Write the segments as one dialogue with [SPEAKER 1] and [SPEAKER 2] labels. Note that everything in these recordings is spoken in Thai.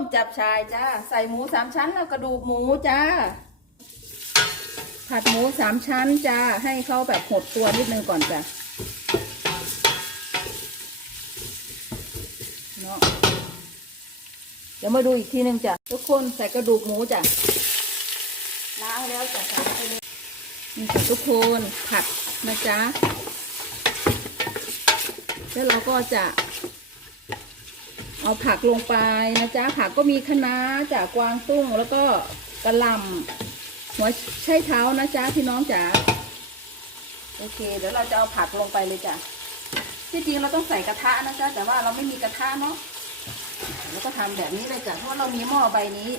[SPEAKER 1] มจับชายจ้า ใส่หมูสามชั้นแล้วกระดูกหมูจ้า ผัดหมูสามชั้นจ้า ให้เขาแบบหดตัวนิดนึงก่อนจ้ะเนาะเดี๋ยวมาดูอีกทีหนึ่งจ้ะ ทุกคนใส่กระดูกหมูจ้ะล้างแล้วจ้ะใส่ไปเลยนี่จ้ะทุกคนผัดนะจ๊ะแล้วเราก็จะ เอาผักลงไปนะจ๊ะผักก็มีคะน้าจากกวางตุ้ง แล้วก็กระลำหัวไช่เท้านะจ๊ะพี่น้องจ๋าโอเค เดี๋ยวเราจะเอาผักลงไปเลยจ้ะที่จริงเราต้องใส่กระทะนะจ๊ะแต่ว่าเราไม่มีกระทะเนาะแล้วก็ทำแบบนี้เลยจ้ะเพราะเรามีหม้อใบนี้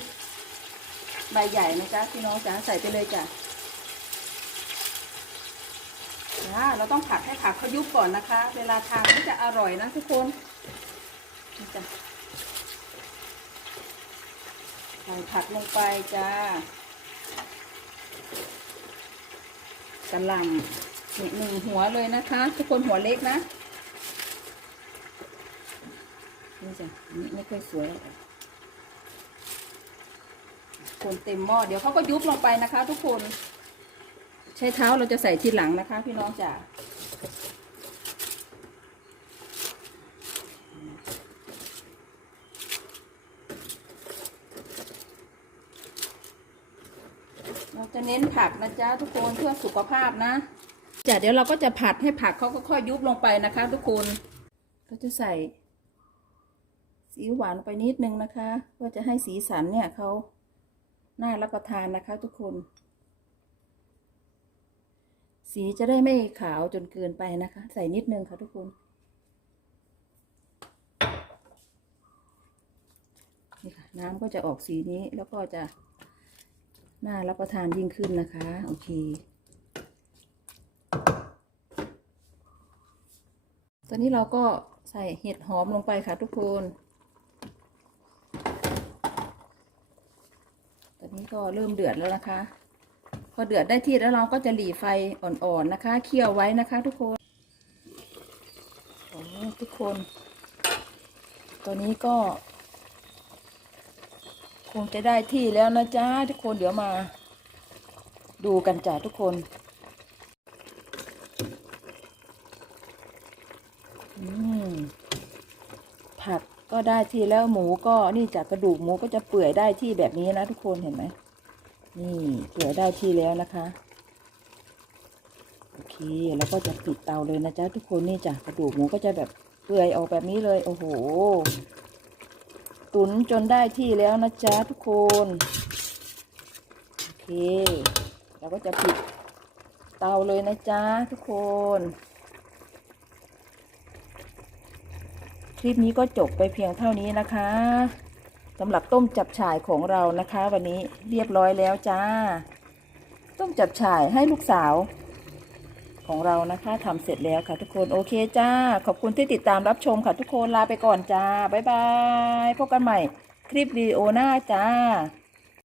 [SPEAKER 1] ใบใหญ่นะจ๊ะพี่น้องจ๋าใส่ไปเลยจ้ะเราต้องผัดให้ผักเขายุบก่อนนะคะ เวลาทานก็จะอร่อยนะทุกคน นี่จ้ะใส่ผักลงไปจ้ากระหล่ำหนึ่งหัวเลยนะคะ ทุกคนหัวเล็กนะ นี่จ้ะอันนี้ไม่ค่อยสวยคนเต็มหม้อเดี๋ยวเขาก็ยุบลงไปนะคะ ทุกคน ใช้เท้าเราจะใส่ทีหลังนะคะ พี่น้องจ๋า จะเน้นผักนะจ๊ะทุกคนเพื่อสุขภาพนะจ้ะเดี๋ยวเราก็จะผัดให้ผักเขาก็ค่อยยุบลงไปนะคะ ทุกคนก็จะใส่สีหวานไปนิดนึงนะคะเพื่อจะให้สีสันเนี่ยเขาน่ารับประทานนะคะ ทุกคน สีจะได้ไม่ขาวจนเกินไปนะคะ ใส่นิดนึงค่ะทุกคนนี่ค่ะน้ำก็จะออกสีนี้แล้วก็จะ น่ารับประทานยิ่งขึ้นนะคะ โอเค ตอนนี้เราก็ใส่เห็ดหอมลงไปค่ะทุกคน ตอนนี้ก็เริ่มเดือดแล้วนะคะ พอเดือดได้ที่แล้วเราก็จะหลีไฟอ่อนๆนะคะ เคี่ยวไว้นะคะทุกคนโอ้ทุกคน ตัวนี้ก็ คงจะได้ที่แล้วนะจ๊ะทุกคนเดี๋ยวมา ดูกันจ้ะทุกคนผักก็ได้ที่แล้วหมูก็นี่จากกระดูกหมูก็จะเปื่อยได้ที่แบบนี้นะทุกคนเห็นไหมนี่เปื่อยได้ที่แล้วนะคะโอเคแล้วก็จะปิดเตาเลยนะจ๊ะทุกคนนี่จ้ะกระดูกหมูก็จะแบบเปื่อยออกแบบนี้เลย โอ้โห ตุ๋นจนได้ที่แล้วนะจ๊ะทุกคน โอเค เราก็จะปิดเตาเลยนะจ๊ะทุกคน คลิปนี้ก็จบไปเพียงเท่านี้นะคะสำหรับต้มจับฉ่ายของเรานะคะ วันนี้เรียบร้อยแล้วจ้า ต้มจับฉ่ายให้ลูกสาว ของเรานะคะทำเสร็จแล้วค่ะทุกคนโอเคจ้า ขอบคุณที่ติดตามรับชมค่ะทุกคนลาไปก่อนจ้า บ๊ายบาย พบกันใหม่คลิปวิดีโอหน้าจ้า